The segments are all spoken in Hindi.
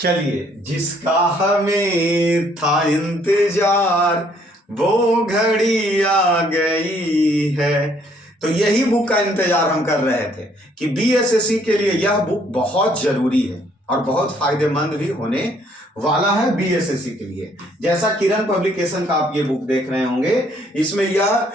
चलिए, जिसका हमें था इंतजार वो घड़ी आ गई है। तो यही बुक का इंतजार हम कर रहे थे कि बीएसएससी के लिए यह बुक बहुत जरूरी है और बहुत फायदेमंद भी होने वाला है बीएसएससी के लिए। जैसा किरण पब्लिकेशन का आप ये बुक देख रहे होंगे, इसमें यह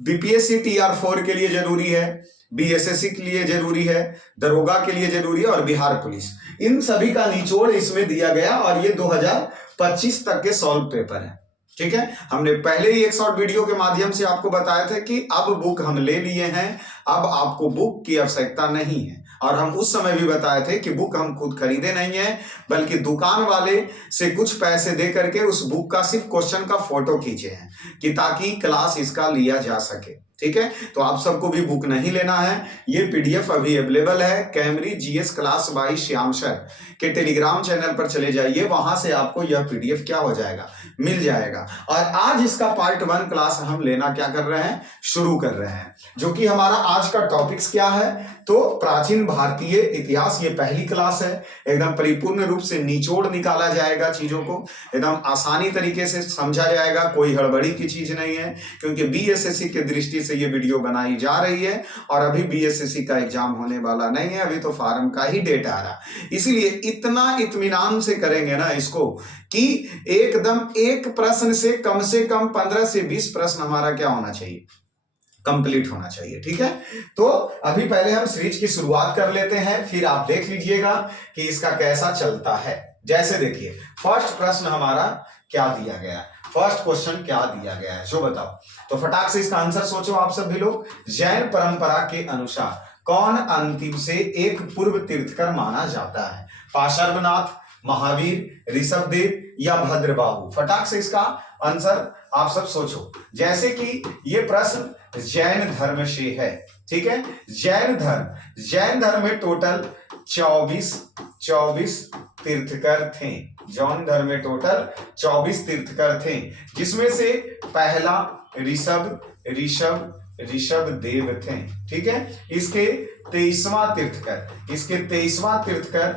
बीपीएससी टीआर 4 के लिए जरूरी है, बीएसएससी के लिए जरूरी है, दरोगा के लिए जरूरी है और बिहार पुलिस, इन सभी का निचोड़ इसमें दिया गया और ये 2025 तक के सॉल्व पेपर है। ठीक है, हमने पहले ही एक शॉर्ट वीडियो के माध्यम से आपको बताया था कि अब बुक हम ले लिए हैं, अब आपको बुक की आवश्यकता नहीं है। और हम उस समय भी बताए थे कि बुक हम खुद खरीदे नहीं है, बल्कि दुकान वाले से कुछ पैसे दे करके उस बुक का सिर्फ क्वेश्चन का फोटो खींचे हैं कि ताकि क्लास इसका लिया जा सके। ठीक है, तो आप सबको भी बुक नहीं लेना है, ये पीडीएफ अभी अवेलेबल है। कैमरी GS class by Shyam sir के टेलीग्राम चैनल पर चले जाइए, वहां से आपको यह पीडीएफ क्या हो जाएगा, मिल जाएगा। और आज इसका पार्ट 1 क्लास हम लेना क्या कर रहे हैं, शुरू कर रहे हैं, जो कि हमारा आज का टॉपिक्स क्या है, तो प्राचीन भारतीय इतिहास। ये पहली क्लास है, एकदम परिपूर्ण रूप से निचोड़ निकाला जाएगा, चीजों को एकदम आसानी तरीके से समझा जाएगा, कोई हड़बड़ी की चीज नहीं है, क्योंकि बीएसएससी के दृष्टि से ये वीडियो बनाई जा रही है और अभी बीएसएससी का एग्जाम होने वाला नहीं है, अभी तो फार्म का ही डेट आ रहा, इसलिए इतना इत्मीनान से करेंगे ना इसको कि एकदम एक प्रश्न से कम 15 से 20 प्रश्न हमारा क्या होना चाहिए, कंप्लीट होना चाहिए। ठीक है, तो अभी पहले हम सीरीज की शुरुआत कर लेते हैं, फिर आप देख लीजिएगा कि इसका कैसा चलता है। जैसे देखिए, फर्स्ट प्रश्न हमारा क्या दिया गया है, फर्स्ट क्वेश्चन क्या दिया गया है जो बताओ। तो फटाक से इसका आंसर सोचो आप सभी लोग। जैन परंपरा के अनुसार कौन अंतिम से एक पूर्व तीर्थकर माना जाता है, पार्श्वनाथ, महावीर, ऋषभदेव या भद्रबाहु? फटाक से इसका आंसर आप सब सोचो। जैसे कि ये प्रश्न जैन धर्म से है, ठीक है, जैन धर्म में टोटल 24 तीर्थकर थे। जैन धर्म में टोटल 24 तीर्थकर थे, जिसमें से पहला ऋषभ देव थे। ठीक है, इसके 23वां तीर्थकर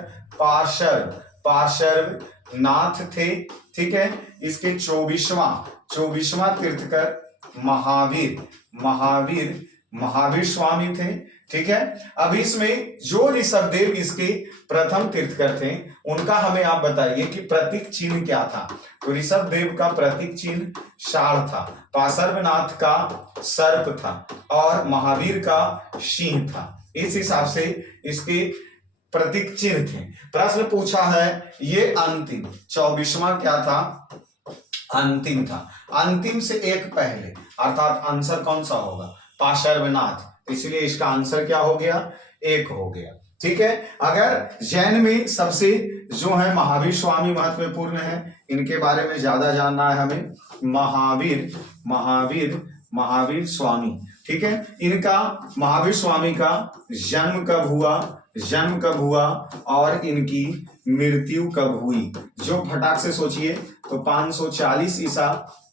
पार्श्व नाथ थे। ठीक है, इसके 24वां तीर्थकर महावीर स्वामी थे। ठीक है, अब इसमें जो ऋषभदेव इसके प्रथम तीर्थकर थे, उनका हमें आप बताइए कि प्रतीक चिन्ह क्या था। तो ऋषभदेव का प्रतीक चिन्ह साढ़ था, पार्श्वनाथ का सर्प था और महावीर का सिंह था। इस हिसाब से इसके प्रतीक चिन्ह थे। प्रश्न पूछा है ये अंतिम 24वां क्या था, अंतिम था, अंतिम से एक पहले, अर्थात आंसर कौन सा होगा, पार्श्वनाथ, इसलिए इसका आंसर क्या हो गया, 1 हो गया। ठीक है, अगर जैन में सबसे जो है महावीर स्वामी महत्वपूर्ण है, इनके बारे में ज्यादा जानना है हमें। महावीर स्वामी, ठीक है, इनका महावीर स्वामी का जन्म कब हुआ और इनकी मृत्यु कब हुई, जो फटाक से सोचिए। तो 540 ईसा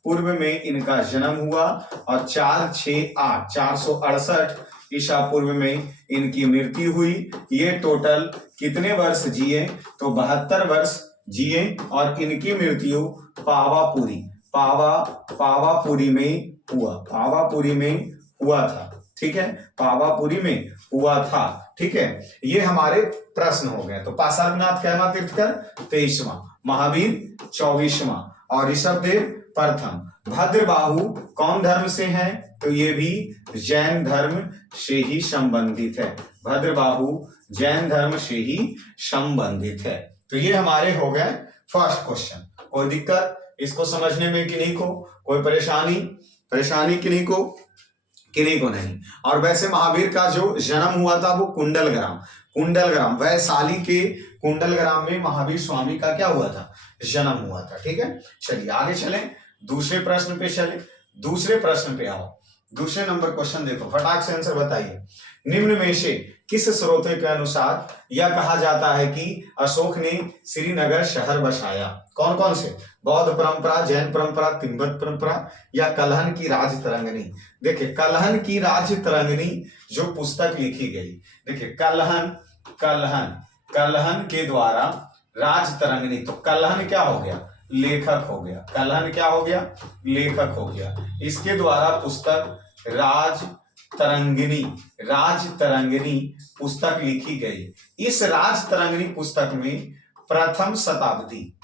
पूर्व में इनका जन्म हुआ और 468 ईसा पूर्व में इनकी मृत्यु हुई। ये टोटल कितने वर्ष जिए, तो 72 वर्ष जिए और इनकी मृत्यु पावापुरी में हुआ था। ठीक है, पावापुरी में हुआ था। ठीक है, ये हमारे प्रश्न हो गए। तो पार्श्वनाथ कैमा तीर्थकर 23वां, महावीर 24वां और ऋषभदेव प्रथम। भद्रबाहु कौन धर्म से हैं, तो ये भी जैन धर्म से ही संबंधित है। भद्रबाहु जैन धर्म से ही संबंधित है। तो ये हमारे हो गए फर्स्ट क्वेश्चन। कोई दिक्कत इसको समझने में किन्हीं को, कोई परेशानी किन्हीं को नहीं। और वैसे महावीर का जो जन्म हुआ था वो कुंडलग्राम वैशाली के कुंडलग्राम में महावीर स्वामी का क्या हुआ था, जन्म हुआ था। ठीक है, चलिए आगे चलें, दूसरे प्रश्न पे आओ। दूसरे नंबर क्वेश्चन देखो, फटाक से आंसर बताइए। निम्न में से किस स्रोत के अनुसार यह कहा जाता है कि अशोक ने श्रीनगर शहर बसाया? कौन से, बौद्ध परंपरा, जैन परंपरा, तिब्बत परंपरा या कलहन की राज तरंगिणी? देखिए, कलहन की राज तरंगिणी जो पुस्तक लिखी गई, देखिए कलहन के द्वारा राजतरंगिणी, तो कलहन क्या हो गया, लेखक हो गया, कलहन क्या हो गया, लेखक हो गया। इसके द्वारा पुस्तक राजतरंगिणी, राजतरंगिणी पुस्तक लिखी गई। इस राजतरंगिणी पुस्तक में प्रथम शताब्दी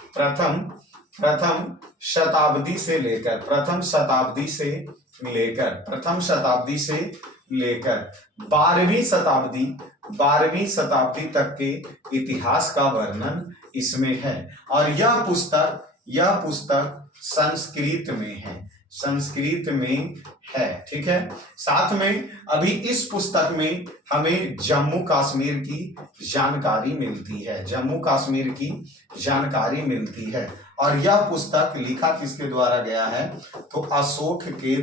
से लेकर 12वीं शताब्दी तक के इतिहास का वर्णन इसमें है। और यह पुस्तक संस्कृत में है, ठीक है। साथ में अभी इस पुस्तक में हमें जम्मू कश्मीर की जानकारी मिलती है। और यह पुस्तक लिखा किसके द्वारा गया है, तो अशोक के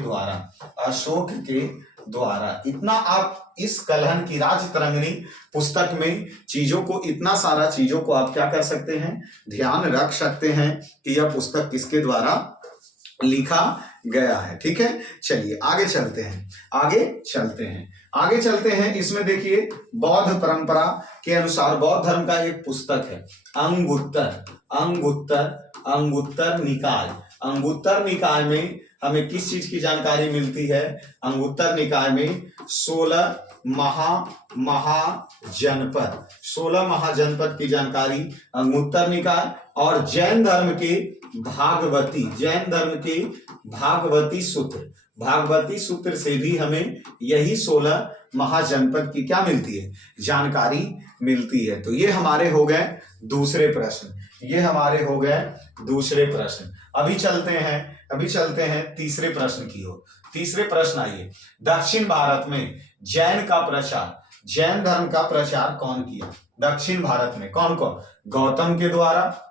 द्वारा। इतना आप इस कलहन की राजतरंगिणी पुस्तक में इतना सारा चीजों को आप क्या कर सकते हैं, ध्यान रख सकते हैं कि यह पुस्तक किसके द्वारा लिखा गया है, ठीक है। चलिए आगे चलते हैं। इसमें देखिए बौद्ध परंपरा के अनुसार बौद्ध धर्म का एक पुस्तक है अंगुत्तर निकाय। अंगुत्तर निकाय में हमें किस चीज की जानकारी मिलती है, अंगुत्तर निकाय में 16 महाजनपद की जानकारी अंगुत्तर निकाय। और जैन धर्म के भागवती सूत्र से भी हमें यही 16 महाजनपद की क्या मिलती है, जानकारी मिलती है। तो ये हमारे हो गए दूसरे प्रश्न। अभी चलते हैं तीसरे प्रश्न की ओर। तीसरे प्रश्न आइए, दक्षिण भारत में जैन धर्म का प्रचार कौन किया? दक्षिण भारत में कौन? गौतम के द्वारा,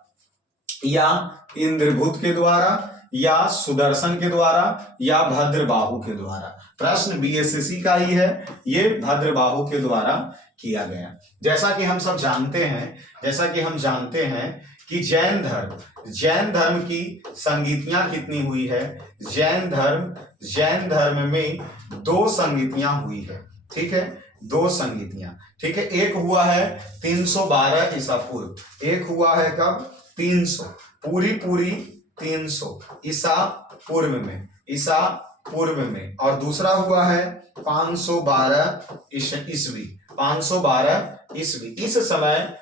या इंद्रभूत के द्वारा, या सुदर्शन के द्वारा, या भद्रबाहु के द्वारा। प्रश्न बीएसएससी का ही है, ये भद्रबाहु के द्वारा किया गया। जैसा कि हम जानते हैं कि जैन धर्म की संगीतियां कितनी हुई है। जैन धर्म में 2 संगीतियां हुई है, ठीक है, 2 संगीतियां, ठीक है। एक हुआ है 312 ईसा पूर्व, एक हुआ है कब, 300 पूरी 300 ईसा पूर्व में, और दूसरा हुआ है 512 ईस्वी। इस समय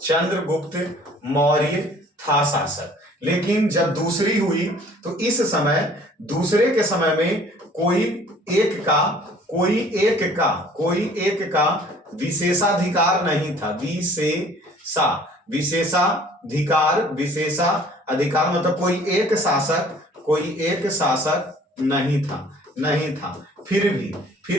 चंद्रगुप्त मौर्य था शासक। लेकिन जब दूसरी हुई तो इस समय दूसरे के समय में कोई एक का विशेषाधिकार नहीं था। विशेषाधिकार मतलब कोई एक शासक नहीं था। फिर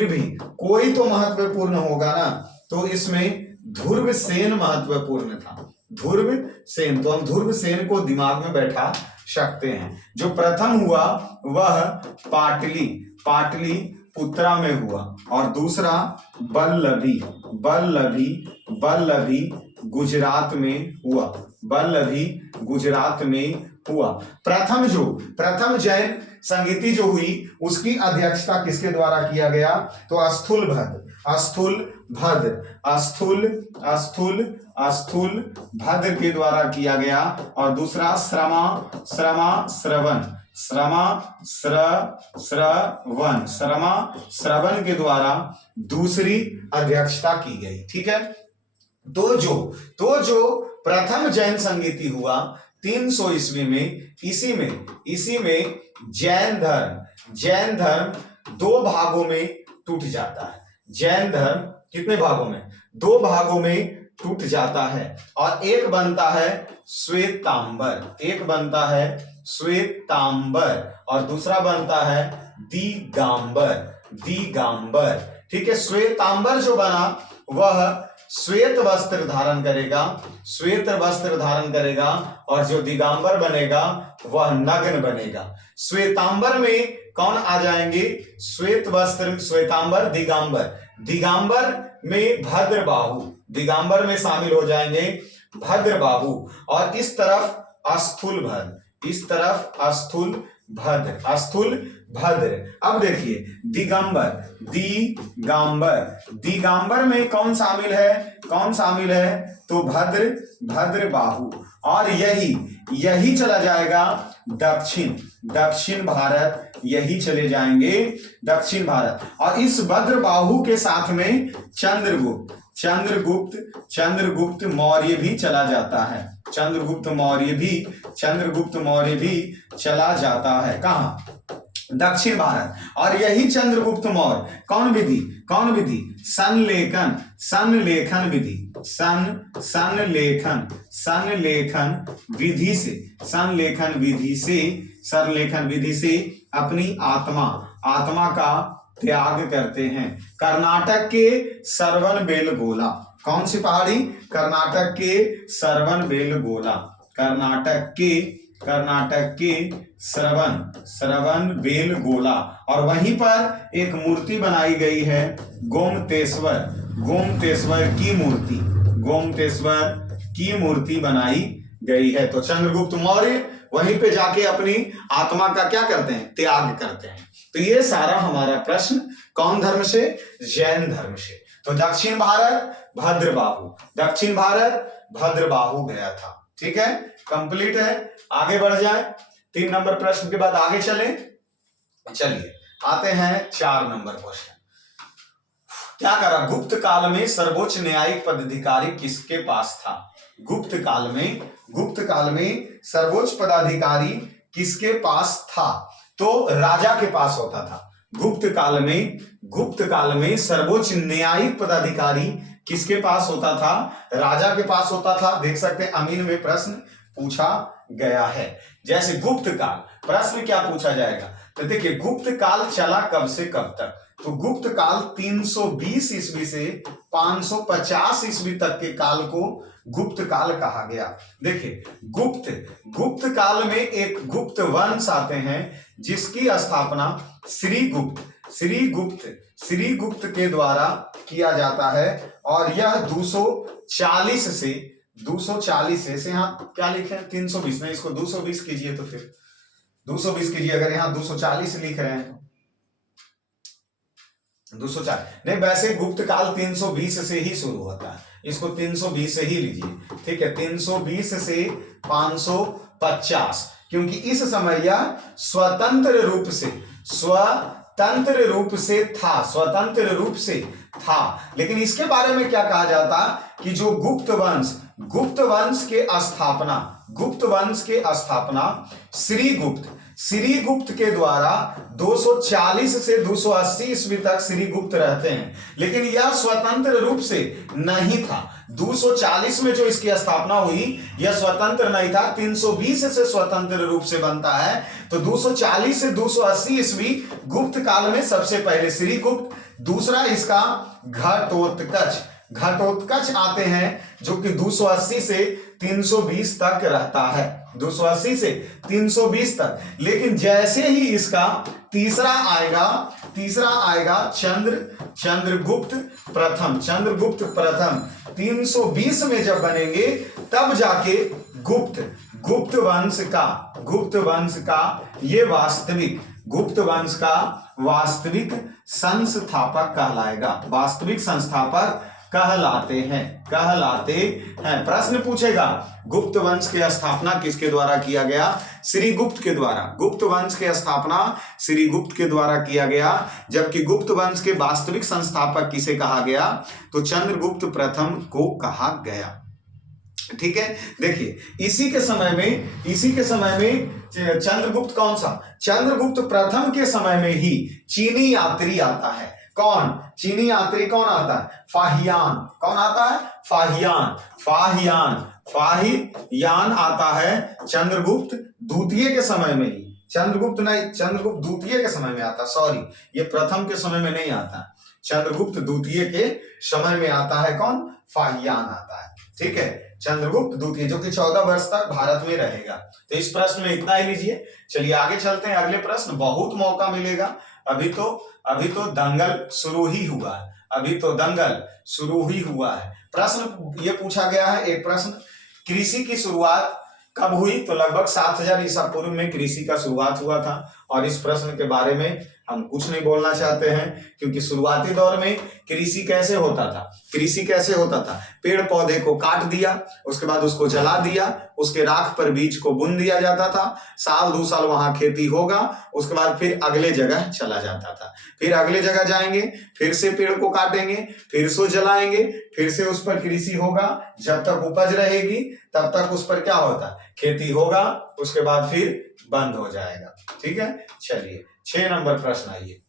भी कोई तो महत्वपूर्ण होगा ना, तो इसमें ध्रुवसेन महत्वपूर्ण था। ध्रुवसेन, तो हम ध्रुवसेन को दिमाग में बैठा सकते हैं। जो प्रथम हुआ वह पाटलिपुत्रा में हुआ, और दूसरा बल्लभी गुजरात में हुआ। प्रथम जैन संगीति जो हुई उसकी अध्यक्षता किसके द्वारा किया गया, तो अस्थूल भद्र के द्वारा किया गया। और दूसरा श्रवण के द्वारा दूसरी अध्यक्षता की गई, ठीक है। तो जो प्रथम जैन संगीति हुआ 300 ईस्वी में, इसी में जैन धर्म 2 भागों में टूट जाता है। जैन धर्म कितने भागों में? 2 भागों में टूट जाता है, और एक बनता है श्वेतांबर, और दूसरा बनता है दिगंबर, ठीक है। श्वेतांबर जो बना वह श्वेत वस्त्र धारण करेगा, और जो दिगंबर बनेगा वह नग्न बनेगा। श्वेतांबर में कौन आ जाएंगे? श्वेत वस्त्र श्वेतांबर, दिगंबर में भद्रबाहु, दिगंबर में शामिल हो जाएंगे भद्रबाहु। और इस तरफ अस्थूल भद्र, स्थूल भद्र। अब देखिए दिगंबर, दिगांबर, दिगांबर में कौन शामिल है, कौन शामिल है, तो भद्र, भद्र बाहु। और यही चला जाएगा दक्षिण, दक्षिण भारत, यही चले जाएंगे दक्षिण भारत। और इस भद्र बाहु के साथ में चंद्रगुप्त, चंद्रगुप्त, चंद्रगुप्त मौर्य भी चला जाता है, चंद्रगुप्त मौर्य भी, चंद्रगुप्त मौर्य भी चला जाता है। कहां, दक्षिण भारत। और यही चंद्रगुप्त मौर्य कौन विधि, कौन विधि, संलेखन, संलेखन विधि, संलेखन, संलेखन विधि से, संलेखन विधि से, संलेखन विधि से अपनी आत्मा, आत्मा का त्याग करते हैं। कर्नाटक के श्रवणबेलगोला, कौन सी पहाड़ी, कर्नाटक के श्रवणबेलगोला, कर्नाटक के श्रवणबेलगोला। और वहीं पर एक मूर्ति बनाई गई है गोमतेश्वर, गोमतेश्वर की मूर्ति, गोमतेश्वर की मूर्ति बनाई गई है। तो चंद्रगुप्त मौर्य वहीं पे जाके अपनी आत्मा का क्या करते हैं, त्याग करते हैं। तो ये सारा हमारा प्रश्न कौन धर्म से, जैन धर्म से। तो दक्षिण भारत भद्रबाहु, दक्षिण भारत भद्रबाहु गया था। ठीक है, कंप्लीट है। आगे बढ़ जाए, 3 नंबर प्रश्न के बाद आगे चले। चलिए आते हैं 4 नंबर क्वेश्चन। क्या करा, गुप्त काल में सर्वोच्च न्यायिक पदाधिकारी किसके पास था, गुप्त काल में, गुप्त काल में सर्वोच्च पदाधिकारी किसके पास था, तो राजा के पास होता था। गुप्त काल में, गुप्त काल में सर्वोच्च न्यायिक पदाधिकारी किसके पास होता था, राजा के पास होता था। देख सकते हैं अमीन में प्रश्न पूछा गया है। जैसे गुप्त काल, प्रश्न क्या पूछा जाएगा, तो देखिए गुप्त काल चला कब से कब तक, तो गुप्त काल 320 ईस्वी से 550 ईस्वी तक के काल को गुप्त काल कहा गया। देखिए गुप्त, गुप्त काल में एक गुप्त वंश आते हैं जिसकी स्थापना श्रीगुप्त, श्रीगुप्त, श्रीगुप्त के द्वारा किया जाता है। और यह 240 से 240 से यहाँ क्या लिखे हैं 320 में, इसको 220 कीजिए, तो फिर 220 कीजिए। अगर यहाँ 240 लिख रहे हैं 240 नहीं, वैसे गुप्त काल 320 से ही शुरू होता है, इसको 320 से ही लीजिए। ठीक है, 320 से 550, क्योंकि इस समय यह स्वतंत्र रूप से, स्वतंत्र रूप से था, स्वतंत्र रूप से था। लेकिन इसके बारे में क्या कहा जाता कि जो गुप्त वंश, गुप्त वंश के स्थापना, गुप्त वंश के स्थापना श्रीगुप्त, श्रीगुप्त के द्वारा 240 से 280 ईस्वी तक श्रीगुप्त रहते हैं। लेकिन यह स्वतंत्र रूप से नहीं था। 240 में जो इसकी स्थापना हुई यह स्वतंत्र नहीं था, 320 से स्वतंत्र रूप से बनता है। तो 240 से 280 ईस्वी गुप्त काल में सबसे पहले श्रीगुप्त। दूसरा इसका घटोत्कच, घटोत्कच आते हैं जो कि 280 से 320 तक रहता है, 280 से 320 तक। लेकिन जैसे ही इसका तीसरा आएगा, तीसरा आएगा चंद्रगुप्त प्रथम, चंद्रगुप्त प्रथम 320 में जब बनेंगे तब जाके गुप्त वंश का, गुप्त वंश का ये वास्तविक, गुप्त वंश का वास्तविक संस्थापक कहलाएगा, वास्तविक संस्थापक कहलाते हैं, कहलाते हैं। प्रश्न पूछेगा गुप्त वंश की स्थापना किसके द्वारा किया गया, श्रीगुप्त के द्वारा। गुप्त वंश की स्थापना श्रीगुप्त के द्वारा किया गया, जबकि गुप्त वंश के वास्तविक संस्थापक किसे कहा गया, तो चंद्रगुप्त प्रथम को कहा गया। ठीक है, देखिए इसी के समय में चंद्रगुप्त कौन सा, चंद्रगुप्त प्रथम के समय में ही चीनी यात्री आता है। कौन, चीनी यात्री कौन आता है, फाहियान। कौन आता है, फाहियान, फाहियान, फाहियान आता है चंद्रगुप्त द्वितीय के समय में ही। चंद्रगुप्त नहीं, चंद्रगुप्त द्वितीय के समय में आता, सॉरी ये प्रथम के समय में नहीं आता, चंद्रगुप्त द्वितीय के समय में आता है। कौन, फाहियान आता है। ठीक है, चंद्रगुप्त द्वितीय जो कि 14 वर्ष तक भारत में रहेगा। तो इस प्रश्न में इतना ही लीजिए। चलिए आगे चलते हैं, अगले प्रश्न बहुत मौका मिलेगा। अभी तो दंगल शुरू ही हुआ है, अभी तो दंगल शुरू ही हुआ है। प्रश्न ये पूछा गया है, एक प्रश्न, कृषि की शुरुआत कब हुई? तो लगभग 7000 ईसा पूर्व में कृषि का शुरुआत हुआ था। और इस प्रश्न के बारे में हम कुछ नहीं बोलना चाहते हैं, क्योंकि शुरुआती दौर में कृषि कैसे होता था? कृषि कैसे होता था? पेड़ पौधे को काट दिया, उसके बाद उसको जला दिया, उसके राख पर बीज को बुन दिया जाता था, साल 2 साल वहां खेती होगा, उसके बाद फिर अगले जगह चला जाता था। फिर अगले जगह जाएंगे, फिर से पेड़ को काटेंगे, फिर से जलाएंगे, फिर से उस पर कृषि होगा, जब तक उपज रहेगी तब तक उस पर क्या होता? खेती होगा, उसके बाद फिर बंद हो जाएगा। ठीक है, चलिए 6 नंबर प्रश्न आइए।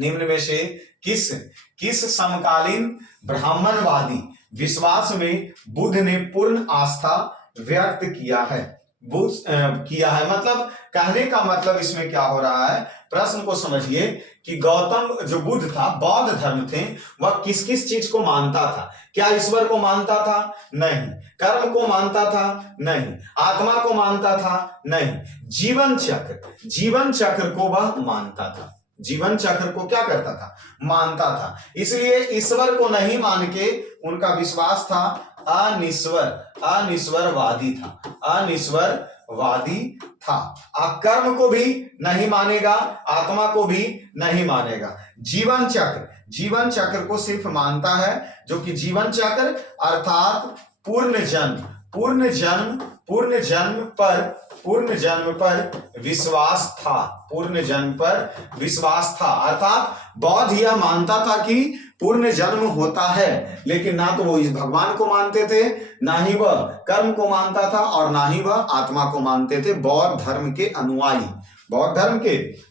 निम्न में से किस समकालीन ब्राह्मणवादी विश्वास में बुद्ध ने पूर्ण आस्था व्यक्त किया है? किया है मतलब कहने का मतलब इसमें क्या हो रहा है, प्रश्न को समझिए कि गौतम जो बुद्ध था, बौद्ध धर्म थे, वह किस किस चीज को मानता था? क्या ईश्वर को मानता था? नहीं। कर्म को मानता था? नहीं। आत्मा को मानता था? नहीं। जीवन चक्र को वह मानता था। जीवन चक्र को क्या करता था? मानता था। इसलिए ईश्वर को नहीं मान के उनका विश्वास था अनिश्वरवादी था। कर्म को भी नहीं मानेगा, आत्मा को भी नहीं मानेगा। जीवन चक्र को सिर्फ मानता है, जो कि जीवन चक्र अर्थात पूर्ण जन्म पर विश्वास था। अर्थात बौद्ध यह मानता था कि पूर्ण जन्म होता है, लेकिन ना तो वो इस भगवान को मानते थे, ना ही वह कर्म को मानता था, और ना ही वह आत्मा को मानते थे। बौद्ध धर्म के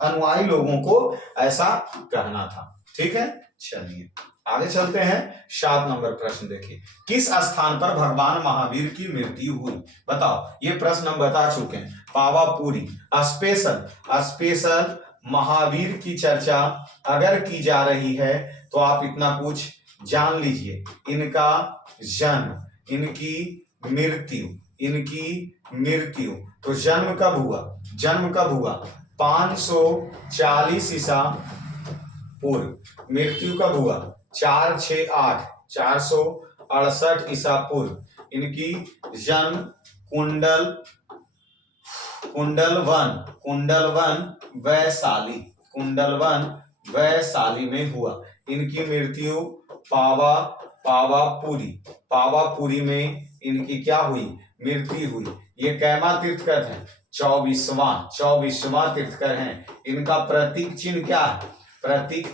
अनुयायी लोगों को ऐसा कहना था। ठीक है, चलिए आगे चलते हैं। 7 नंबर प्रश्न देखिए। किस स्थान पर भगवान महावीर की मृत्यु हुई? बताओ, ये प्रश्न हम बता चुके हैं। पावापुरी। स्पेशल महावीर की चर्चा अगर की जा रही है तो आप इतना कुछ जान लीजिए। इनका जन्म, इनकी मृत्यु। तो जन्म कब हुआ? 540 ईसा पूर्व। मृत्यु कब हुआ? 468 ईसा पूर्व। इनकी जन्म कुंडलवन वैशाली में हुआ। इनकी मृत्यु पावापुरी में इनकी क्या हुई? मृत्यु हुई। ये कैमा तीर्थकर हैं? 24वां तीर्थकर हैं। इनका प्रतीक चिन्ह क्या है? प्रतीक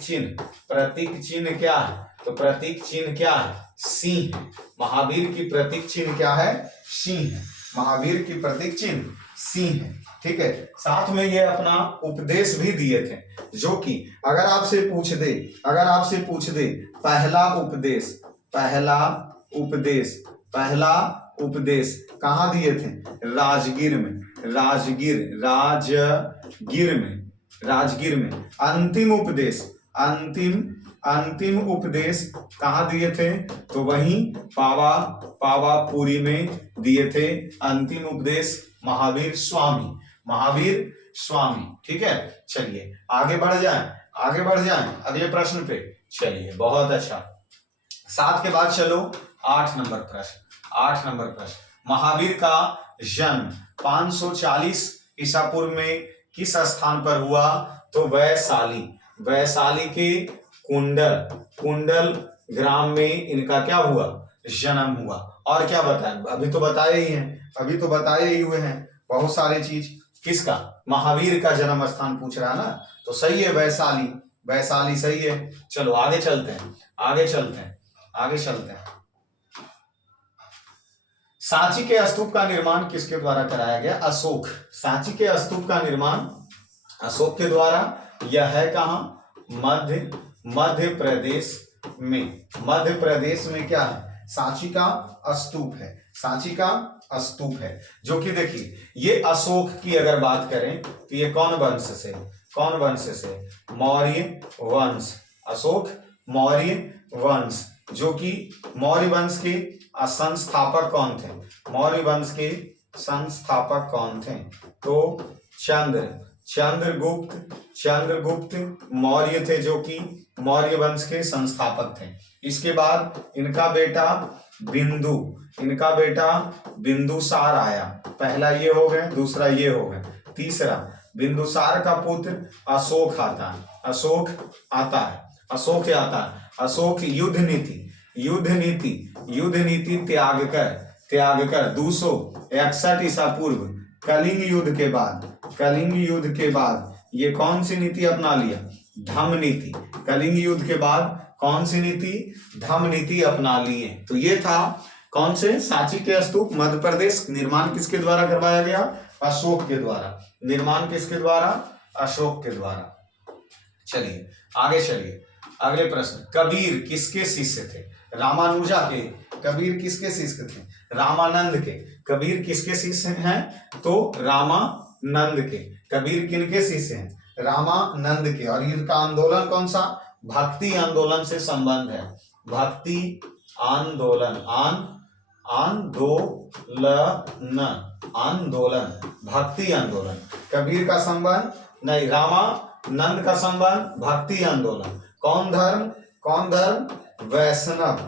चिन्ह क्या है? तो प्रतीक चिन्ह क्या है? सिंह है। महावीर की प्रतीक चिन्ह क्या है? सिंह है। महावीर की प्रतीक चिन्ह सिंह है। ठीक है, साथ में ये अपना उपदेश भी दिए थे, जो कि अगर आपसे पूछ दे पहला उपदेश कहाँ दिए थे? राजगीर में। अंतिम उपदेश कहाँ दिए थे? तो वहीं पावापुरी में दिए थे। अंतिम उपदेश महावीर स्वामी। ठीक है, चलिए आगे बढ़ जाएं अगले प्रश्न पे। चलिए, बहुत अच्छा। 7 के बाद चलो 8 नंबर प्रश्न। महावीर का जन्म 540 ईसा पूर्व में किस स्थान पर हुआ? तो वैशाली के कुंडल ग्राम में इनका क्या हुआ? जन्म हुआ। और क्या बताएं? अभी तो बताए ही हुए हैं बहुत सारी चीज। किसका? महावीर का जन्म स्थान पूछ रहा ना, तो सही है, वैशाली सही है। चलो आगे चलते हैं। सांची के स्तूप का निर्माण किसके द्वारा कराया गया? अशोक। सांची के स्तूप का निर्माण अशोक के द्वारा। यह है कहां? मध्य प्रदेश में क्या है? सांची का स्तूप है, जो कि देखिए ये अशोक की अगर बात करें तो ये कौन वंश से? मौर्य वंश। अशोक मौर्य वंश, जो कि मौर्य वंश के संस्थापक कौन थे? मौर्य वंश के संस्थापक कौन थे? तो चंद्रगुप्त मौर्य थे, जो कि मौर्य वंश के संस्थापक थे। इसके बाद इनका बेटा बिंदु, इनका बेटा बिंदुसार आया। पहला ये हो गया, दूसरा ये हो गया। तीसरा बिंदुसार का पुत्र अशोक आता है, अशोक आता है, अशोक आता है। अशोक युद्ध नीति, युद्ध नीति, युद्ध नीति त्याग कर 261 ईसा पूर्व कलिंग युद्ध के बाद, कलिंग युद्ध के बाद ये कौन सी नीति अपना लिया? धम्म नीति। कलिंग युद्ध के बाद कौन सी नीति? धम्म नीति अपना लिए। तो ये था कौन से? सांची के स्तूप मध्य प्रदेश। निर्माण किसके द्वारा करवाया गया? अशोक के द्वारा। निर्माण किसके द्वारा? अशोक के द्वारा। चलिए आगे चलिए, अगले प्रश्न। कबीर किसके शिष्य थे? रामानुजा के। कबीर किसके शिष्य थे? रामानंद के। कबीर किसके शिष्य हैं? तो रामानंद के। कबीर किनके शिष्य हैं? रामानंद के। और इनका आंदोलन कौन सा? भक्ति आंदोलन से संबंध है। भक्ति आंदोलन, आंदोलन, भक्ति आंदोलन। कबीर का संबंध नहीं, रामानंद का संबंध भक्ति आंदोलन। कौन धर्म? कौन धर्म? वैष्णव।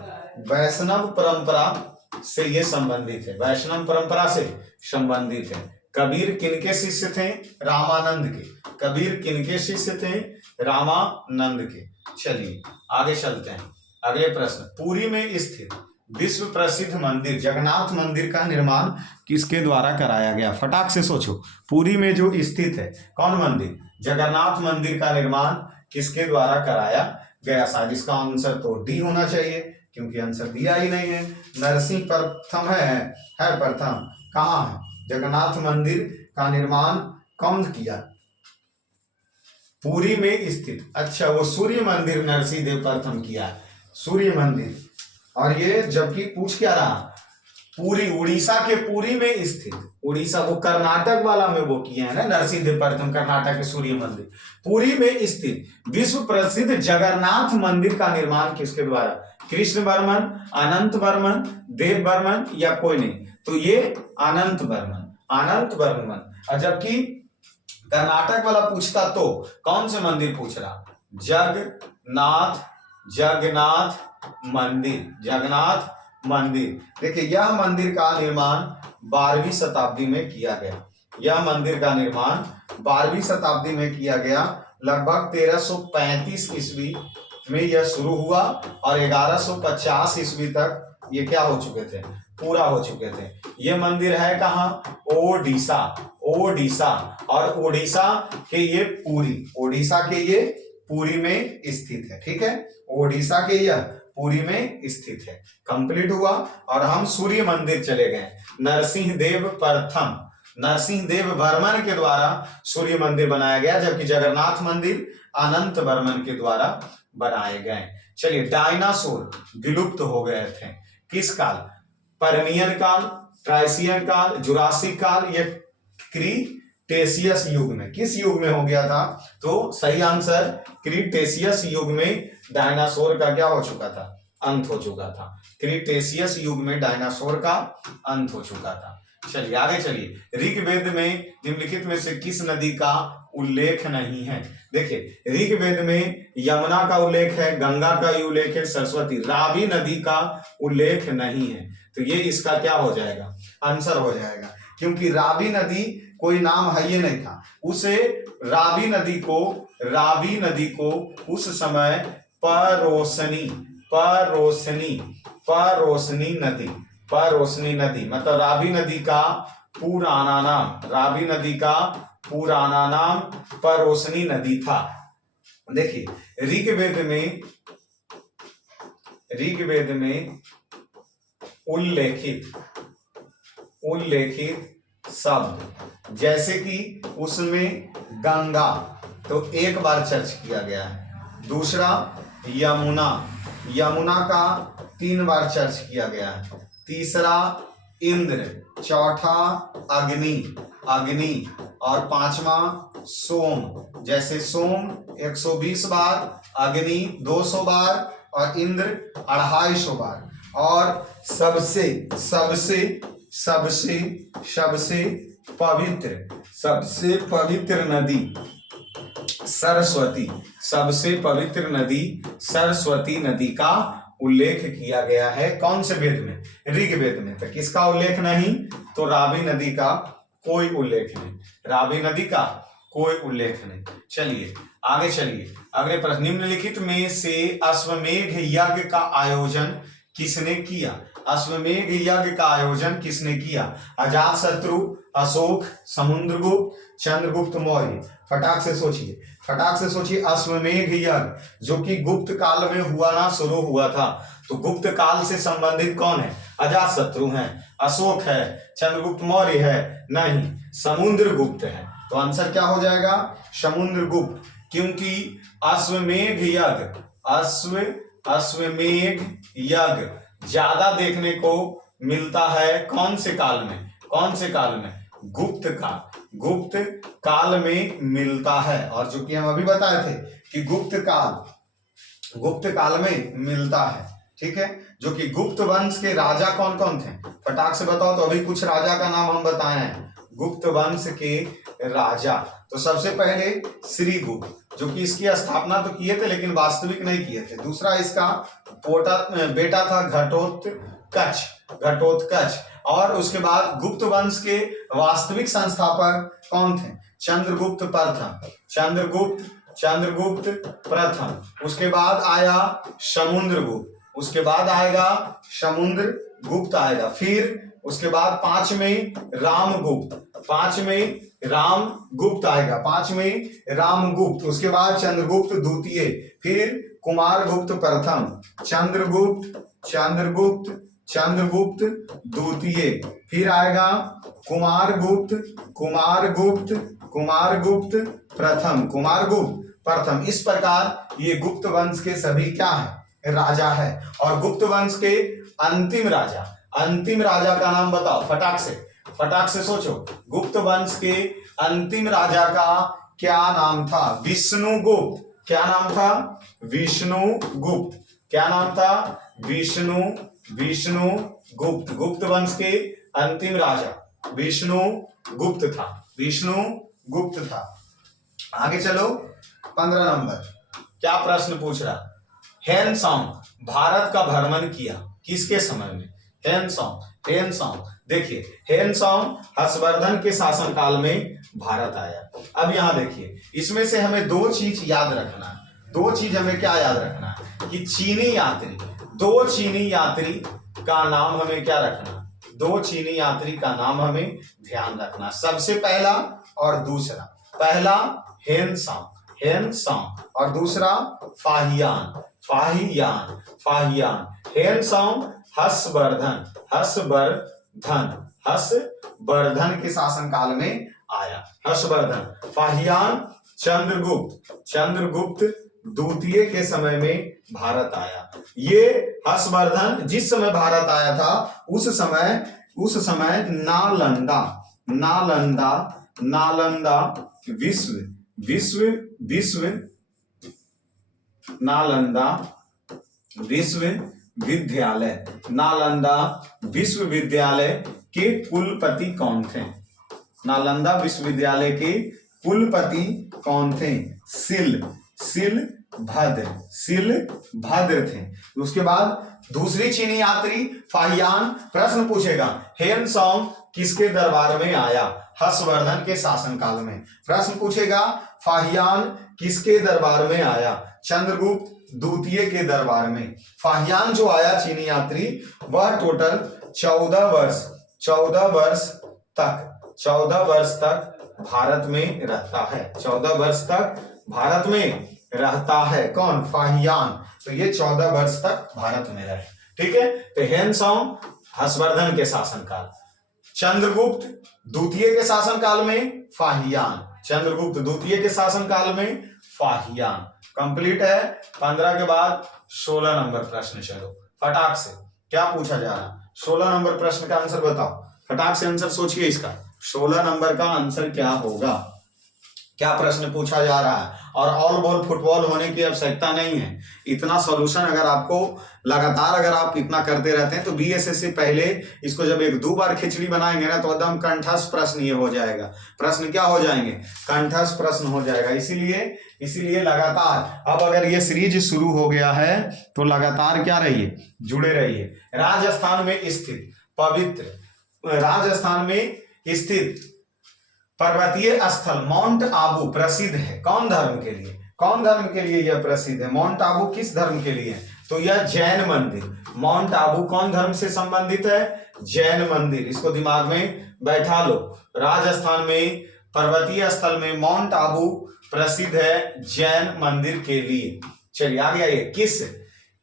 वैष्णव परंपरा से ये संबंधित है, वैष्णव परंपरा से संबंधित है। कबीर किनके शिष्य थे? रामानंद के। कबीर किनके शिष्य थे? रामानंद के। चलिए आगे चलते हैं, अगले प्रश्न। पुरी में स्थित विश्व प्रसिद्ध मंदिर जगन्नाथ मंदिर का निर्माण किसके द्वारा कराया गया? फटाक से सोचो। पुरी में जो स्थित है कौन मंदिर? जगन्नाथ मंदिर का निर्माण किसके द्वारा कराया गया? शायद इसका आंसर तो डी होना चाहिए, क्योंकि आंसर दिया ही नहीं है। नरसिंह प्रथम है प्रथम। कहाँ है? जगन्नाथ मंदिर का निर्माण कौन किया? पुरी में स्थित। अच्छा, वो सूर्य मंदिर नरसिंह देव प्रथम किया, सूर्य मंदिर। और ये जबकि पूछ क्या रहा? पूरी, उड़ीसा के पुरी में स्थित। उड़ीसा, वो कर्नाटक वाला में वो किए हैं ना नरसिंह देव प्रथम, कर्नाटक के सूर्य मंदिर। पुरी में स्थित विश्व प्रसिद्ध जगन्नाथ मंदिर का निर्माण किसके द्वारा? कृष्ण वर्मन, अनंत वर्मन, देव वर्मन या कोई नहीं? तो ये अनंत वर्मन, अनंत वर्मन। और जबकि कर्नाटक वाला पूछता तो कौन से मंदिर पूछ रहा? जगन्नाथ, जगन्नाथ मंदिर, जगन्नाथ मंदिर। देखिए यह मंदिर का निर्माण 12वीं शताब्दी में किया गया। यह मंदिर का निर्माण 12वीं शताब्दी में किया गया। लगभग 1335 ईस्वी में यह शुरू हुआ और 1150 ईस्वी तक ये क्या हो चुके थे? पूरा हो चुके थे। ये मंदिर है कहाँ? ओडिशा, ओडिशा। और ओडिशा के ये पुरी, ओडिशा के ये पुरी में स्थित है। ठीक है, ओडिशा के यह पुरी में स्थित है। कंप्लीट हुआ और हम सूर्य मंदिर चले गए। नरसिंह देव प्रथम, नरसिंह देव वर्मन के द्वारा सूर्य मंदिर बनाया गया, जबकि जगन्नाथ मंदिर अनंत वर्मन के द्वारा बनाए गए। चलिए, डायनासोर विलुप्त हो गए थे किस काल? पर्मियन काल, ट्राइसियन काल, जुरासिक काल या क्रीटेशियस युग में? किस युग में हो गया था? तो सही आंसर क्रीटेशियस युग में डायनासोर का क्या हो चुका था? अंत हो चुका था। क्रीटेशियस युग में डायनासोर का अंत हो चुका था। चलिए आगे चलिए। ऋग्वेद में निम्नलिखित में से किस नदी का उल्लेख नहीं है? देखिए ऋग्वेद में यमुना का उल्लेख है, गंगा का उल्लेख है, सरस्वती, रावी नदी का उल्लेख नहीं है। तो ये इसका क्या हो जाएगा? आंसर हो जाएगा, क्योंकि रावी नदी कोई नाम है ये नहीं था। उसे रावी नदी को उस समय परोसनी नदी मतलब रावी नदी का पुराना नाम, रावी नदी का पुराना नाम परोसनी नदी था। देखिए ऋग्वेद में उल्लेखित शब्द, जैसे कि उसमें गंगा तो एक बार चर्च किया गया है, दूसरा यमुना का 3 बार चर्च किया गया है, तीसरा इंद्र, चौथा अग्नि और 5वां सोम। जैसे सोम 120 बार, अग्नि 200 बार और इंद्र 250 बार। और सबसे पवित्र नदी सरस्वती, सबसे पवित्र नदी सरस्वती नदी का उल्लेख किया गया है कौन से वेद में? ऋग्वेद में। तो किसका उल्लेख नहीं? तो रावी नदी का कोई उल्लेख नहीं, रावी नदी का कोई उल्लेख नहीं। चलिए आगे चलिए, अगले प्रश्न, निम्नलिखित में से अश्वमेध यज्ञ का आयोजन किसने किया? अश्वमेध यज्ञ का आयोजन किसने किया? अजातशत्रु, अशोक, समुद्रगुप्त, चंद्रगुप्त मौर्य। फटाक से सोचिए, फटाक से सोचिए। अश्वमेध यज्ञ जो कि गुप्त काल में हुआ ना, शुरू हुआ था, तो गुप्त काल से संबंधित कौन है? अजातशत्रु है, अशोक है, चंद्रगुप्त मौर्य है? नहीं, समुद्रगुप्त है। तो आंसर क्या हो जाएगा? समुद्रगुप्त। क्योंकि अश्वमेध यज्ञ, अश्वमेध यज्ञ ज्यादा देखने को मिलता है कौन से काल में? कौन से काल में? गुप्त काल, गुप्त काल में मिलता है। और जो कि हम अभी बताए थे कि गुप्त काल में मिलता है, ठीक है। जो कि गुप्त वंश के राजा कौन कौन थे? फटाक से बताओ। तो अभी कुछ राजा का नाम हम बताए हैं, गुप्त वंश के राजा। तो सबसे पहले श्रीगुप्त, जो कि इसकी स्थापना तो किए थे लेकिन वास्तविक नहीं किए थे। दूसरा इसका बेटा था घटोत्कच। और उसके बाद गुप्त वंश के वास्तविक संस्थापक कौन थे? चंद्रगुप्त प्रथम। उसके बाद आया समुद्रगुप्त आएगा। फिर उसके बाद पांचवें रामगुप्त। उसके बाद चंद्रगुप्त द्वितीय, फिर कुमारगुप्त प्रथम, चंद्रगुप्त द्वितीय, फिर आएगा कुमारगुप्त प्रथम। इस प्रकार ये गुप्त वंश के सभी क्या है? राजा है। और गुप्त वंश के अंतिम राजा का नाम बताओ, फटाक से सोचो। गुप्त वंश के अंतिम राजा का क्या नाम था? विष्णुगुप्त। क्या नाम था? विष्णुगुप्त। गुप्त वंश के अंतिम राजा विष्णुगुप्त था। आगे चलो, 15 नंबर क्या प्रश्न पूछ रहा? हेनसोंग भारत का भ्रमण किया किसके समय में? हेनसोंग देखिए, हेनसोंग हर्षवर्धन के शासनकाल में भारत आया। अब यहां देखिए, इसमें से हमें दो चीज याद रखना है। दो चीज हमें क्या याद रखना है? कि दो चीनी यात्री का नाम हमें क्या रखना? दो चीनी यात्री का नाम हमें ध्यान रखना। सबसे पहला और दूसरा, पहला हेनसोंग और दूसरा फाहियान। हेनसोंग हर्षवर्धन के शासनकाल में आया। हर्षवर्धन। फाहियान चंद्रगुप्त द्वितीय के समय में भारत आया। ये हर्षवर्धन जिस समय भारत आया था उस समय नालंदा विश्वविद्यालय के कुलपति कौन थे? नालंदा विश्वविद्यालय के कुलपति कौन थे? शिलभद्र थे। उसके बाद दूसरी चीनी यात्री फाहियान। प्रश्न पूछेगा, हेनसोंग किसके दरबार में आया? हर्षवर्धन के शासनकाल में। प्रश्न पूछेगा, फाहियान किसके दरबार में आया? चंद्रगुप्त द्वितीय के दरबार में। फाहियान जो आया चीनी यात्री, वह टोटल 14 वर्ष तक भारत में रहता है। 14 वर्ष तक भारत में रहता है। कौन? फाहियान। तो ये 14 वर्ष तक भारत में रहे, ठीक है। तो हेनसोंग हर्षवर्धन के शासनकाल, चंद्रगुप्त द्वितीय के शासनकाल में फाहियान, कंप्लीट है। 15 के बाद 16 नंबर प्रश्न। चलो फटाक से, क्या पूछा जा रहा है? 16 नंबर प्रश्न का आंसर बताओ। फटाक से आंसर सोचिए इसका। 16 नंबर का आंसर क्या होगा? क्या प्रश्न पूछा जा रहा है, और ऑल बॉल फुटबॉल होने की आवश्यकता नहीं है। इतना सॉल्यूशन अगर आपको लगातार अगर आप इतना करते रहते हैं तो बीएसएससी पहले इसको जब एक दो बार खिचड़ी बनाएंगे ना तो एकदम कंठस्थ प्रश्न ये हो जाएगा। प्रश्न क्या हो जाएंगे, कंठस्थ प्रश्न हो जाएगा। इसीलिए लगातार अब अगर ये सीरीज शुरू हो गया है तो लगातार क्या रहिए, जुड़े रहिए। राजस्थान में स्थित पवित्र, राजस्थान में स्थित पर्वतीय स्थल माउंट आबू प्रसिद्ध है कौन धर्म के लिए, कौन धर्म के लिए यह प्रसिद्ध है? माउंट आबू किस धर्म के लिए है? तो यह जैन मंदिर। माउंट आबू कौन धर्म से संबंधित है? जैन मंदिर। इसको दिमाग में बैठा लो। राजस्थान में पर्वतीय स्थल में माउंट आबू प्रसिद्ध है जैन मंदिर के लिए। चलिए आगे आइए।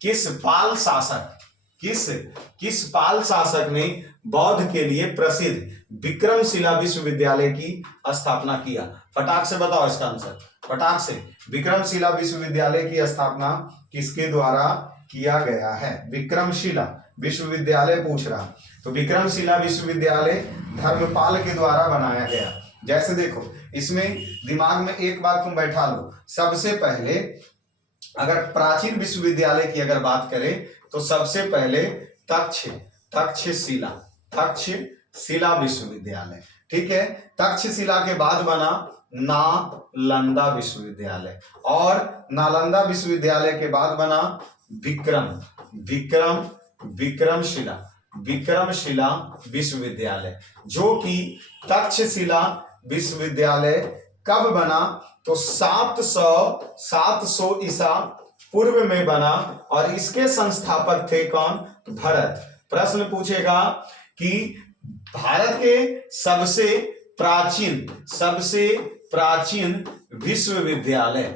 किस पाल शासक, किस पाल शासक ने बौद्ध के लिए प्रसिद्ध विक्रमशिला विश्वविद्यालय की स्थापना किया? फटाक से बताओ इसका आंसर, फटाक से। विक्रमशिला विश्वविद्यालय की स्थापना किसके द्वारा किया गया है? विक्रमशिला विश्वविद्यालय पूछ रहा, तो विक्रमशिला विश्वविद्यालय धर्मपाल के द्वारा बनाया गया। जैसे देखो इसमें दिमाग में एक बात तुम बैठा लो, सबसे पहले अगर प्राचीन विश्वविद्यालय की अगर बात करें तो सबसे पहले तक्षशिला विश्वविद्यालय, ठीक है। तक्षशिला के बाद बना नालंदा विश्वविद्यालय, और नालंदा विश्वविद्यालय के बाद बना विक्रमशिला विश्वविद्यालय, जो कि तक्षशिला विश्वविद्यालय कब बना? तो 700 ईसा पूर्व में बना, और इसके संस्थापक थे कौन? भरत। प्रश्न पूछेगा कि भारत के सबसे प्राचीन विश्वविद्यालय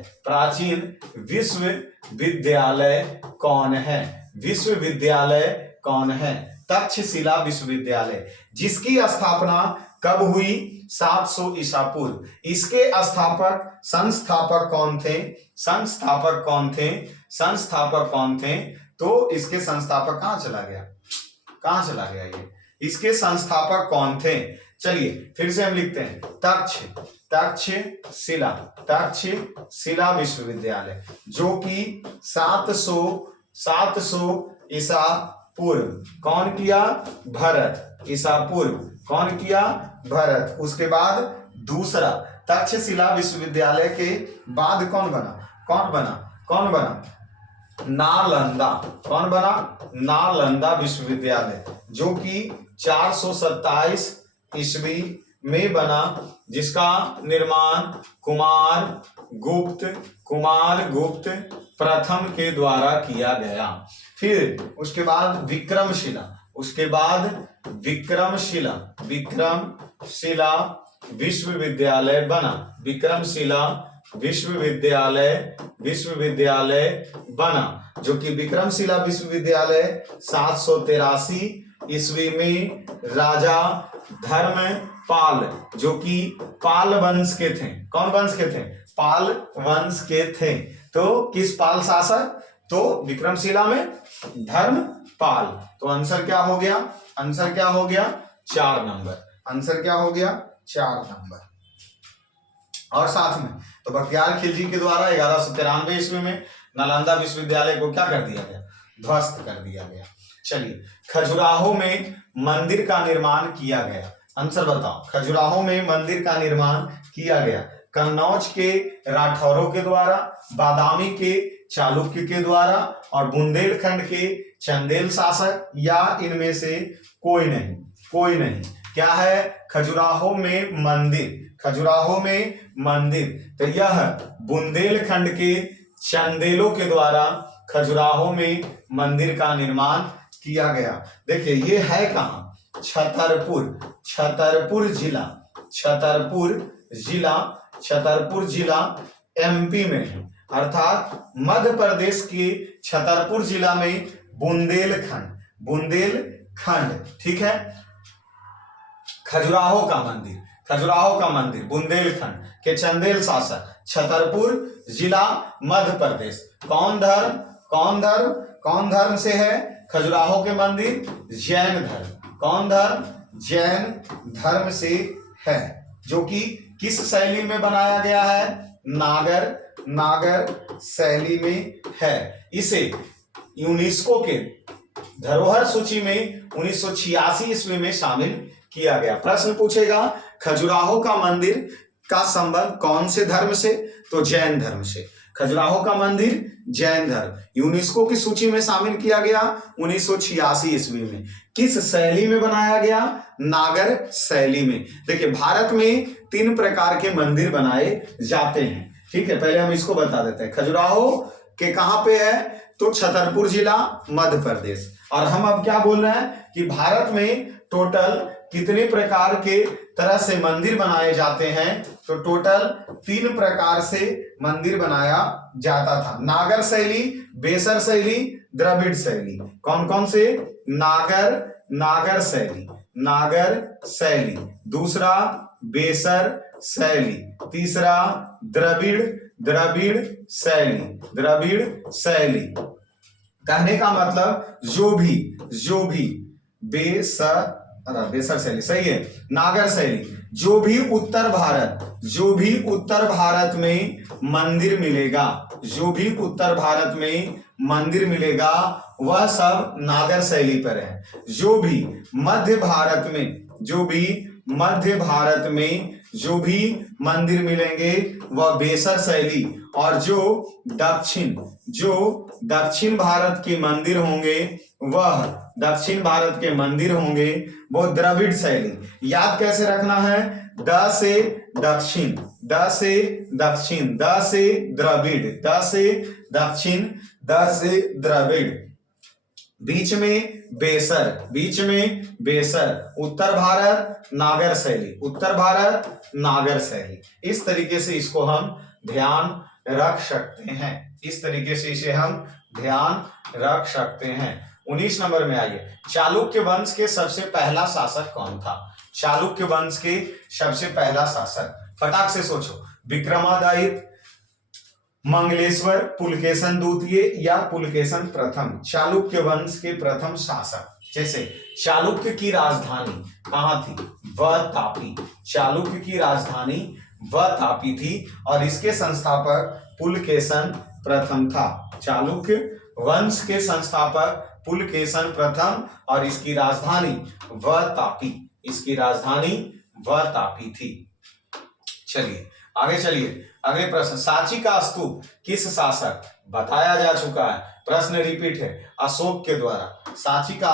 कौन है? विश्वविद्यालय कौन है? तक्षशिला विश्वविद्यालय, जिसकी स्थापना कब हुई? 700 ईसा पूर्व। इसके संस्थापक कौन थे? तो इसके संस्थापक कहां चला गया ये? इसके संस्थापक कौन थे? चलिए फिर से हम लिखते हैं। तक्षशिला विश्वविद्यालय, जो कि 700 ईसा पूर्व कौन किया? भरत। ईसा पूर्व कौन किया? भरत। उसके बाद दूसरा तक्षशिला विश्वविद्यालय के बाद कौन बना? नालंदा। कौन बना? नालंदा विश्वविद्यालय, जो कि 427 ईस्वी में बना, जिसका निर्माण कुमार गुप्त प्रथम के द्वारा किया गया। फिर उसके बाद विक्रमशिला विश्वविद्यालय बना। विक्रमशिला विश्वविद्यालय बना, जो कि विक्रमशिला विश्वविद्यालय 783 ईस्वी में राजा धर्मपाल, जो कि पाल वंश के थे। कौन वंश के थे? पाल वंश के थे। तो किस पाल शासक? तो विक्रमशिला में धर्मपाल। तो आंसर क्या हो गया? 4 नंबर। आंसर क्या हो गया? 4 नंबर। और साथ में तो बख्तियार खिलजी के द्वारा 1193 ईस्वी में नालंदा विश्वविद्यालय को क्या कर दिया गया? ध्वस्त कर दिया गया। चलिए, खजुराहो में मंदिर का निर्माण किया गया। आंसर बताओ। खजुराहो में मंदिर का निर्माण किया गया कन्नौज के राठौरों के द्वारा, बादामी के चालुक्य के द्वारा, और बुंदेलखंड के चंदेल शासक, या इनमें से कोई नहीं। क्या है? खजुराहो में मंदिर। तो यह बुंदेलखंड के चंदेलों के द्वारा खजुराहो में मंदिर का निर्माण किया गया। देखिए ये है कहां? छतरपुर जिला एमपी में है, अर्थात मध्य प्रदेश के छतरपुर जिला में बुंदेलखंड, ठीक है। खजुराहो का मंदिर बुंदेलखंड के चंदेल शासक, छतरपुर जिला मध्य प्रदेश। कौन धर्म से है खजुराहो के मंदिर? जैन धर्म। कौन धर्म? जैन धर्म से है। जो कि किस शैली में बनाया गया है? नागर शैली में है। इसे यूनेस्को के धरोहर सूची में 1986 ईस्वी में शामिल किया गया। प्रश्न पूछेगा खजुराहो का मंदिर का संबंध कौन से धर्म से? तो जैन धर्म से। खजुराहो का मंदिर जैन धर्म, यूनेस्को की सूची में शामिल किया गया 1986 ईस्वी में। किस शैली में बनाया गया? नागर शैली में। देखिए भारत में 3 प्रकार के मंदिर बनाए जाते हैं, ठीक है। पहले हम इसको बता देते हैं। खजुराहो के कहां पे है? तो छतरपुर जिला, मध्य प्रदेश। और हम अब क्या बोल रहे हैं कि भारत में टोटल कितने प्रकार के तरह से मंदिर बनाए जाते हैं? तो टोटल 3 प्रकार से मंदिर बनाया जाता था। नागर शैली, बेसर शैली, द्रविड़ शैली। कौन कौन से? नागर शैली, दूसरा बेसर शैली, तीसरा द्रविड़ शैली। कहने का मतलब जो भी बेसर शैली, सही है। नागर शैली, जो भी उत्तर भारत में मंदिर मिलेगा, वह सब नागर शैली पर है। जो भी मध्य भारत में मंदिर मिलेंगे वह बेसर शैली, और जो दक्षिण भारत के मंदिर होंगे वो द्रविड़ शैली। याद कैसे रखना है? द से दक्षिण, द्रविड़, बीच में बेसर, उत्तर भारत नागर शैली। इस तरीके से इसको हम ध्यान रख सकते हैं। 19 नंबर में आइए, चालुक्य वंश के सबसे पहला शासक कौन था? चालुक्य वंश के सबसे पहला शासक, फटाक से सोचो। विक्रमादित्य, मंगलेश्वर, पुलकेशन द्वितीय या पुलकेशन प्रथम? चालुक्य वंश के प्रथम शासक। जैसे चालुक्य की राजधानी कहां थी? वह तापी। चालुक्य की राजधानी वह तापी थी और इसके संस्थापक पुलकेशन प्रथम था। चालुक्य वंश के संस्थापक पुलकेशन प्रथम और इसकी राजधानी वह तापी थी। चलिए आगे चलिए। अगले प्रश्न, सांची का स्तूप किस शासक? बताया जा चुका है, प्रश्न रिपीट है। अशोक के द्वारा। सांची का